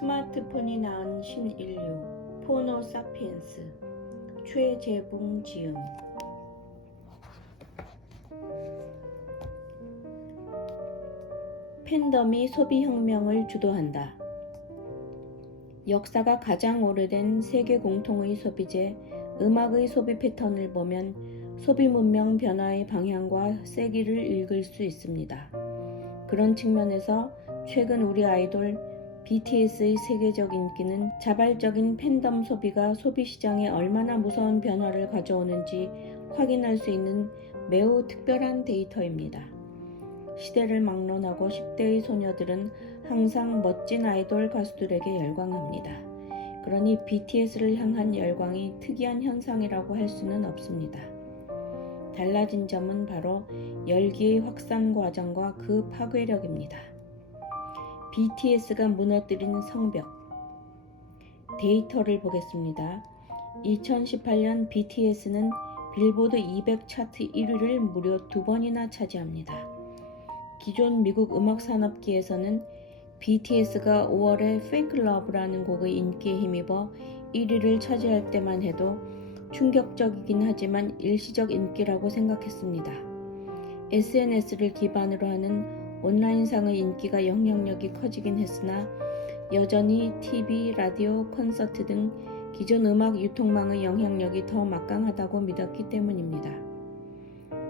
스마트폰이 낳은 신인류 포노 사피엔스 최재붕 지음. 팬덤이 소비혁명을 주도한다. 역사가 가장 오래된 세계 공통의 소비재 음악의 소비 패턴을 보면 소비 문명 변화의 방향과 세기를 읽을 수 있습니다. 그런 측면에서 최근 우리 아이돌 BTS의 세계적 인기는 자발적인 팬덤 소비가 소비시장에 얼마나 무서운 변화를 가져오는지 확인할 수 있는 매우 특별한 데이터입니다. 시대를 막론하고 10대의 소녀들은 항상 멋진 아이돌 가수들에게 열광합니다. 그러니 BTS를 향한 열광이 특이한 현상이라고 할 수는 없습니다. 달라진 점은 바로 열기의 확산 과정과 그 파괴력입니다. BTS가 무너뜨린 성벽. 데이터를 보겠습니다. 2018년 BTS는 빌보드 200 차트 1위를 무려 2번이나 차지합니다. 기존 미국 음악산업계에서는 BTS가 5월에 Fake Love라는 곡의 인기에 힘입어 1위를 차지할 때만 해도 충격적이긴 하지만 일시적 인기라고 생각했습니다. SNS를 기반으로 하는 온라인상의 인기가 영향력이 커지긴 했으나 여전히 TV, 라디오, 콘서트 등 기존 음악 유통망의 영향력이 더 막강하다고 믿었기 때문입니다.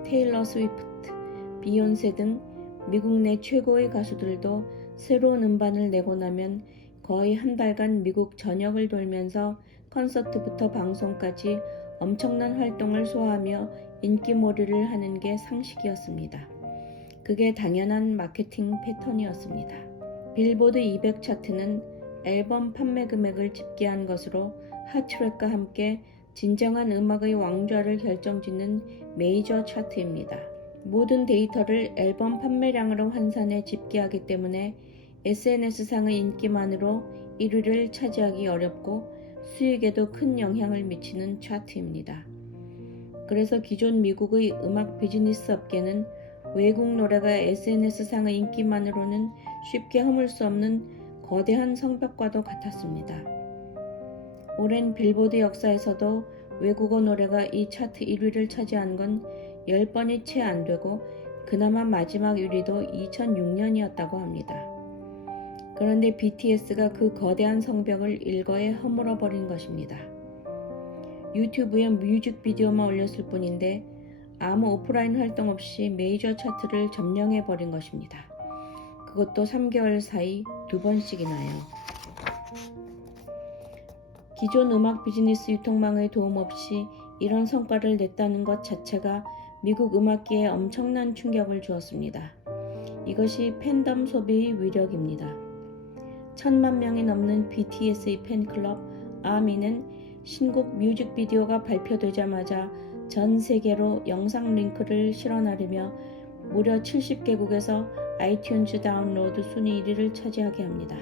테일러 스위프트, 비욘세 등 미국 내 최고의 가수들도 새로운 음반을 내고 나면 거의 한 달간 미국 전역을 돌면서 콘서트부터 방송까지 엄청난 활동을 소화하며 인기몰이를 하는 게 상식이었습니다. 그게 당연한 마케팅 패턴이었습니다. 빌보드 200 차트는 앨범 판매 금액을 집계한 것으로 핫트랙과 함께 진정한 음악의 왕좌를 결정짓는 메이저 차트입니다. 모든 데이터를 앨범 판매량으로 환산해 집계하기 때문에 SNS상의 인기만으로 1위를 차지하기 어렵고 수익에도 큰 영향을 미치는 차트입니다. 그래서 기존 미국의 음악 비즈니스 업계는 외국 노래가 SNS상의 인기만으로는 쉽게 허물 수 없는 거대한 성벽과도 같았습니다. 오랜 빌보드 역사에서도 외국어 노래가 이 차트 1위를 차지한 건 10번이 채 안 되고 그나마 마지막 1위도 2006년이었다고 합니다. 그런데 BTS가 그 거대한 성벽을 일거에 허물어버린 것입니다. 유튜브에 뮤직비디오만 올렸을 뿐인데 아무 오프라인 활동 없이 메이저 차트를 점령해버린 것입니다. 그것도 3개월 사이 2번씩이나요. 기존 음악 비즈니스 유통망의 도움 없이 이런 성과를 냈다는 것 자체가 미국 음악계에 엄청난 충격을 주었습니다. 이것이 팬덤 소비의 위력입니다. 1000만 명이 넘는 BTS의 팬클럽 아미는 신곡 뮤직비디오가 발표되자마자 전 세계로 영상 링크를 실어나르며 무려 70개국에서 아이튠즈 다운로드 순위 1위를 차지하게 합니다.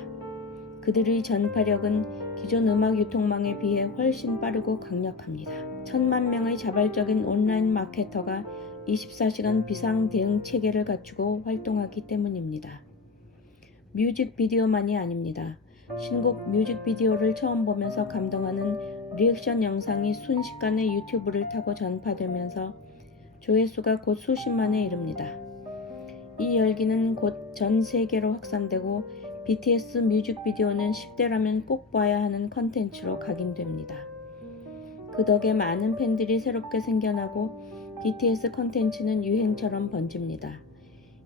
그들의 전파력은 기존 음악 유통망에 비해 훨씬 빠르고 강력합니다. 1000만 명의 자발적인 온라인 마케터가 24시간 비상 대응 체계를 갖추고 활동하기 때문입니다. 뮤직비디오만이 아닙니다. 신곡 뮤직비디오를 처음 보면서 감동하는 리액션 영상이 순식간에 유튜브를 타고 전파되면서 조회수가 곧 수십만에 이릅니다. 이 열기는 곧 전 세계로 확산되고 BTS 뮤직비디오는 10대라면 꼭 봐야 하는 컨텐츠로 각인됩니다. 그 덕에 많은 팬들이 새롭게 생겨나고 BTS 컨텐츠는 유행처럼 번집니다.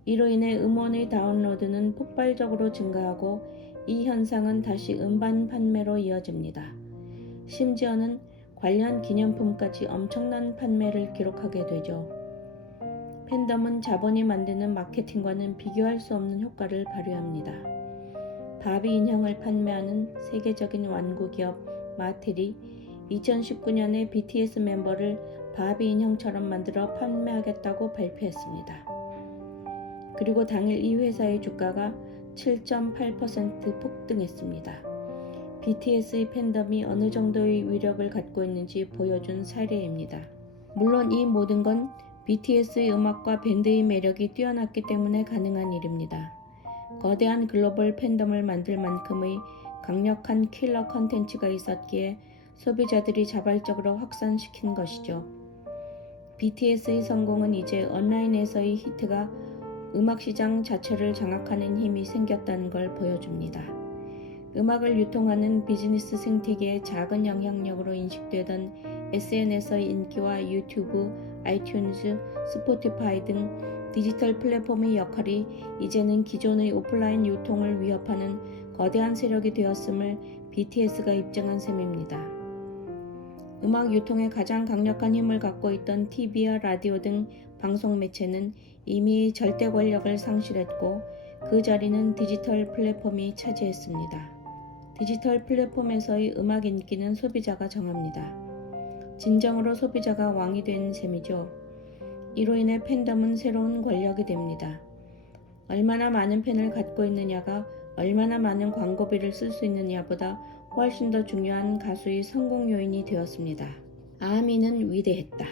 이로 인해 음원의 다운로드는 폭발적으로 증가하고 이 현상은 다시 음반 판매로 이어집니다. 심지어는 관련 기념품까지 엄청난 판매를 기록하게 되죠. 팬덤은 자본이 만드는 마케팅과는 비교할 수 없는 효과를 발휘합니다. 바비 인형을 판매하는 세계적인 완구 기업 마텔이 2019년에 BTS 멤버를 바비 인형처럼 만들어 판매하겠다고 발표했습니다. 그리고 당일 이 회사의 주가가 7.8% 폭등했습니다. BTS의 팬덤이 어느 정도의 위력을 갖고 있는지 보여준 사례입니다. 물론 이 모든 건 BTS의 음악과 밴드의 매력이 뛰어났기 때문에 가능한 일입니다. 거대한 글로벌 팬덤을 만들 만큼의 강력한 킬러 컨텐츠가 있었기에 소비자들이 자발적으로 확산시킨 것이죠. BTS의 성공은 이제 온라인에서의 히트가 음악시장 자체를 장악하는 힘이 생겼다는 걸 보여줍니다. 음악을 유통하는 비즈니스 생태계의 작은 영향력으로 인식되던 SNS의 인기와 유튜브, 아이튠즈, 스포티파이 등 디지털 플랫폼의 역할이 이제는 기존의 오프라인 유통을 위협하는 거대한 세력이 되었음을 BTS가 입증한 셈입니다. 음악 유통에 가장 강력한 힘을 갖고 있던 TV와 라디오 등 방송 매체는 이미 절대 권력을 상실했고 그 자리는 디지털 플랫폼이 차지했습니다. 디지털 플랫폼에서의 음악 인기는 소비자가 정합니다. 진정으로 소비자가 왕이 된 셈이죠. 이로 인해 팬덤은 새로운 권력이 됩니다. 얼마나 많은 팬을 갖고 있느냐가 얼마나 많은 광고비를 쓸 수 있느냐보다 훨씬 더 중요한 가수의 성공 요인이 되었습니다. 아미는 위대했다.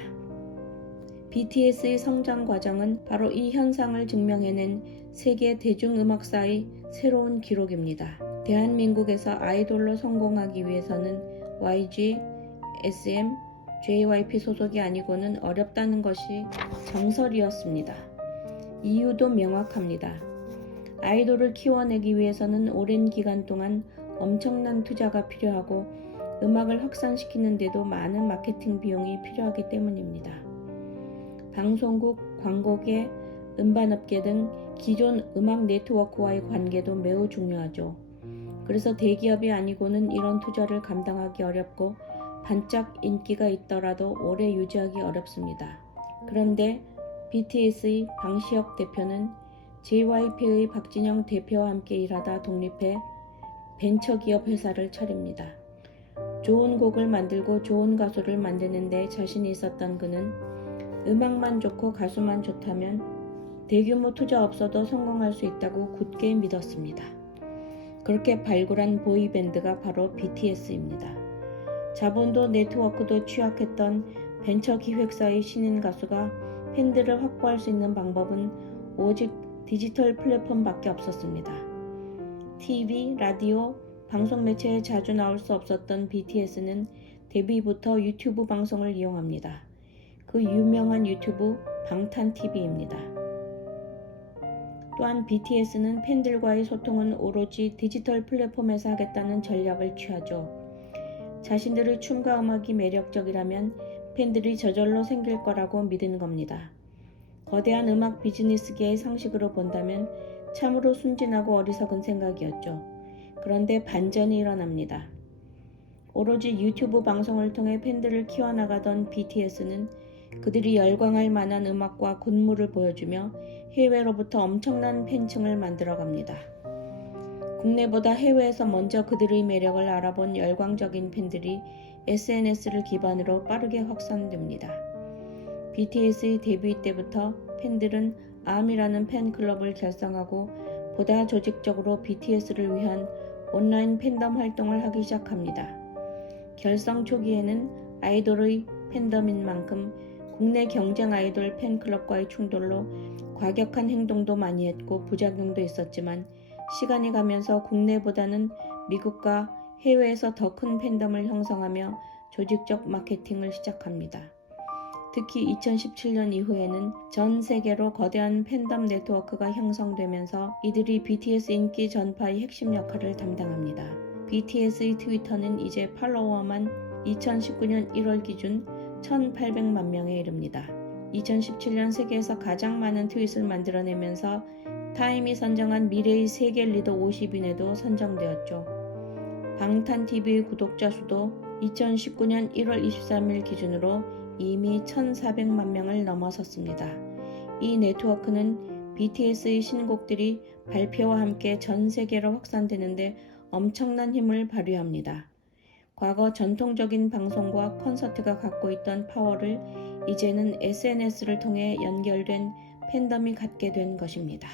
BTS의 성장 과정은 바로 이 현상을 증명해낸 세계 대중음악사의 새로운 기록입니다. 대한민국에서 아이돌로 성공하기 위해서는 YG, SM, JYP 소속이 아니고는 어렵다는 것이 정설이었습니다. 이유도 명확합니다. 아이돌을 키워내기 위해서는 오랜 기간 동안 엄청난 투자가 필요하고 음악을 확산시키는데도 많은 마케팅 비용이 필요하기 때문입니다. 방송국, 광고계, 음반업계 등 기존 음악 네트워크와의 관계도 매우 중요하죠. 그래서 대기업이 아니고는 이런 투자를 감당하기 어렵고 반짝 인기가 있더라도 오래 유지하기 어렵습니다. 그런데 BTS의 방시혁 대표는 JYP의 박진영 대표와 함께 일하다 독립해 벤처기업 회사를 차립니다. 좋은 곡을 만들고 좋은 가수를 만드는 데 자신이 있었던 그는 음악만 좋고 가수만 좋다면 대규모 투자 없어도 성공할 수 있다고 굳게 믿었습니다. 그렇게 발굴한 보이밴드가 바로 BTS입니다. 자본도 네트워크도 취약했던 벤처 기획사의 신인 가수가 팬들을 확보할 수 있는 방법은 오직 디지털 플랫폼밖에 없었습니다. TV, 라디오, 방송 매체에 자주 나올 수 없었던 BTS는 데뷔부터 유튜브 방송을 이용합니다. 그 유명한 유튜브 방탄TV입니다. 또한 BTS는 팬들과의 소통은 오로지 디지털 플랫폼에서 하겠다는 전략을 취하죠. 자신들의 춤과 음악이 매력적이라면 팬들이 저절로 생길 거라고 믿은 겁니다. 거대한 음악 비즈니스계의 상식으로 본다면 참으로 순진하고 어리석은 생각이었죠. 그런데 반전이 일어납니다. 오로지 유튜브 방송을 통해 팬들을 키워나가던 BTS는 그들이 열광할 만한 음악과 군무를 보여주며 해외로부터 엄청난 팬층을 만들어갑니다. 국내보다 해외에서 먼저 그들의 매력을 알아본 열광적인 팬들이 SNS를 기반으로 빠르게 확산됩니다. BTS의 데뷔 때부터 팬들은 아미라는 팬클럽을 결성하고 보다 조직적으로 BTS를 위한 온라인 팬덤 활동을 하기 시작합니다. 결성 초기에는 아이돌의 팬덤인 만큼 국내 경쟁 아이돌 팬클럽과의 충돌로 과격한 행동도 많이 했고 부작용도 있었지만 시간이 가면서 국내보다는 미국과 해외에서 더 큰 팬덤을 형성하며 조직적 마케팅을 시작합니다. 특히 2017년 이후에는 전 세계로 거대한 팬덤 네트워크가 형성되면서 이들이 BTS 인기 전파의 핵심 역할을 담당합니다. BTS의 트위터는 이제 팔로워만 2019년 1월 기준 1,800만 명에 이릅니다. 2017년 세계에서 가장 많은 트윗을 만들어내면서 타임이 선정한 미래의 세계 리더 50인에도 선정되었죠. 방탄TV의 구독자 수도 2019년 1월 23일 기준으로 이미 1,400만 명을 넘어섰습니다. 이 네트워크는 BTS의 신곡들이 발표와 함께 전 세계로 확산되는데 엄청난 힘을 발휘합니다. 과거 전통적인 방송과 콘서트가 갖고 있던 파워를 이제는 SNS를 통해 연결된 팬덤이 갖게 된 것입니다.